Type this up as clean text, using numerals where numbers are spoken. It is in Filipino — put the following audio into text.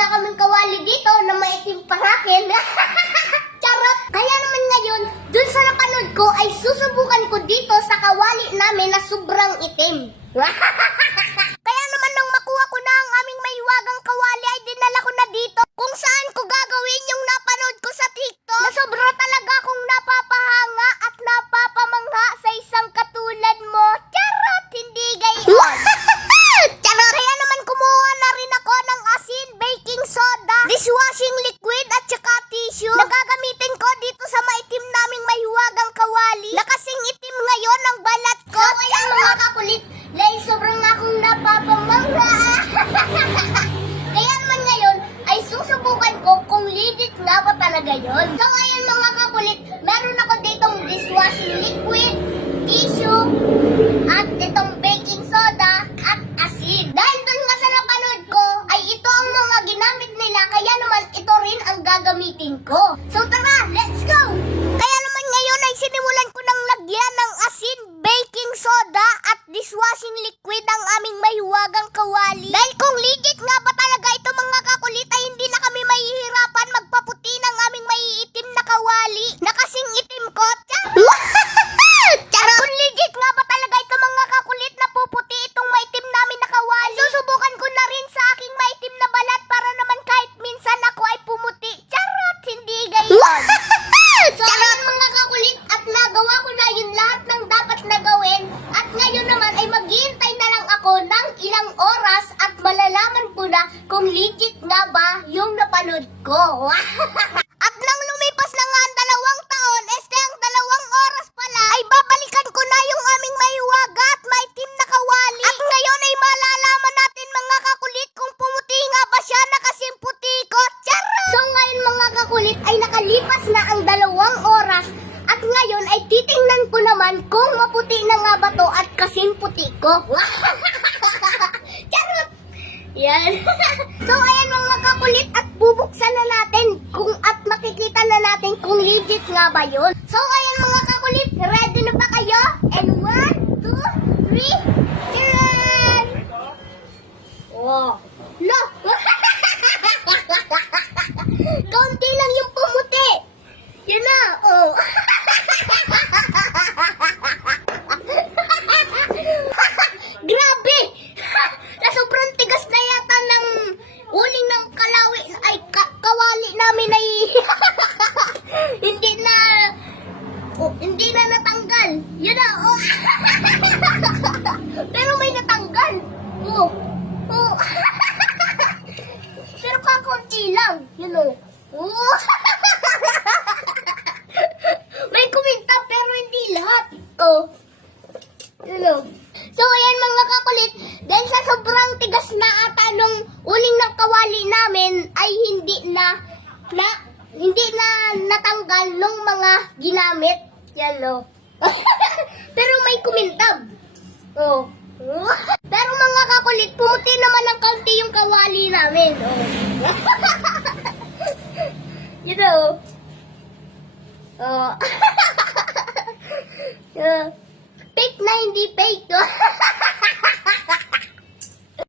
nga kaming kawali dito na maitim pa sa akin. Charot! Kaya naman ngayon, dun sa napanood ko ay susubukan ko dito sa kawali namin na sobrang itim. Kaya naman nung makuha ko na ang aming mahiwagang kawali ay dinala ko na dito kung saan ko gagawin yung napanood ko sa TikTok na sobra talaga akong napapahanga at napapamangha sa isang katulad mo. Charot! Hindi gayon. Charot! Kaya naman kumuha na rin ako ng asin, baking soda, dishwashing liquid at saka tissue na gagamitin ko dito sa maitim naming mahiwagang kawali na kasing itim ngayon ang balat ko. So kaya mga kakulit, dahil sobrang akong napapamangha. Kaya naman ngayon ay susubukan ko kung legit nga ba talaga yun. So ngayon mga kakulit, meron ako ditong dishwashing liquid, tissue, at itong baking soda at asin. Dahil dun nga sa napanood ko, ay ito ang mga ginamit nila, kaya naman ito rin ang gagamitin ko. So tara, let's go! Kaya naman ngayon ay sinimulan ko ng lagyan ng asin, baking soda at dishwashing liquid ang aming mahiwagang kawali. Dahil kung legit nga ba talaga ito mga kakulit ay hindi na kami mahihirapan magpaputi ng aming maiitim na kawali na kasing itim ko. Charot! Kung legit nga ba talaga ito mga kakulit na puputi itong maitim namin na kawali, susubukan ko na rin sa aking maitim na balat para naman kahit minsan ako ay pumuti. Charot! Hindi gayon. So ayun mga kakulit, at nagawa ko na yung lahat ng dapat na gawin, at ngayon naman ay maghihintay na lang ako ng ilang oras at malalaman ko na kung legit nga ba yung napanood ko. At nang lumipas na nga ang 2 taon, ang 2 oras pala, ay babalikan ko na yung aming mahiwaga at maitim na kawali. At ngayon ay malalaman natin mga kakulit kung pumuti nga ba siya na kasing puti ko. Charot! So ngayon mga kakulit ay nakalipas na ang 2 oras, at ngayon ay titingnan ko naman kung maputi na nga ba to at kasing puti ko. Charot! Yan. So ayan mga kakulit, at bubuksan na natin kung at makikita na natin kung legit nga ba yun. So ayan mga kakulit, ready na ba kayo? And 1, 2, 3, tiran! Oh. No! Kaunti lang yung pumuti. Yun na. Oh. Grabe! Na sobrang tigas na yata ng uling ng kalawi ay kawali namin ay hindi na natanggal. Yun na. Oh. Pero may natanggal. Oh. Oh. Pero kakaunti lang. Yun o. Oh. May kuminta pero hindi lahat. Oh. Yun o. So ayan mga kakulit, dahil sa sobrang tigas na ata nung uling ng kawali namin ay hindi na natanggal nung mga ginamit. Yan o. Pero may kumintab. Oh. Pero mga kakulit, pumuti naman ng kaunti yung kawali namin. Oh. You know. Oh. Fake na hindi fake.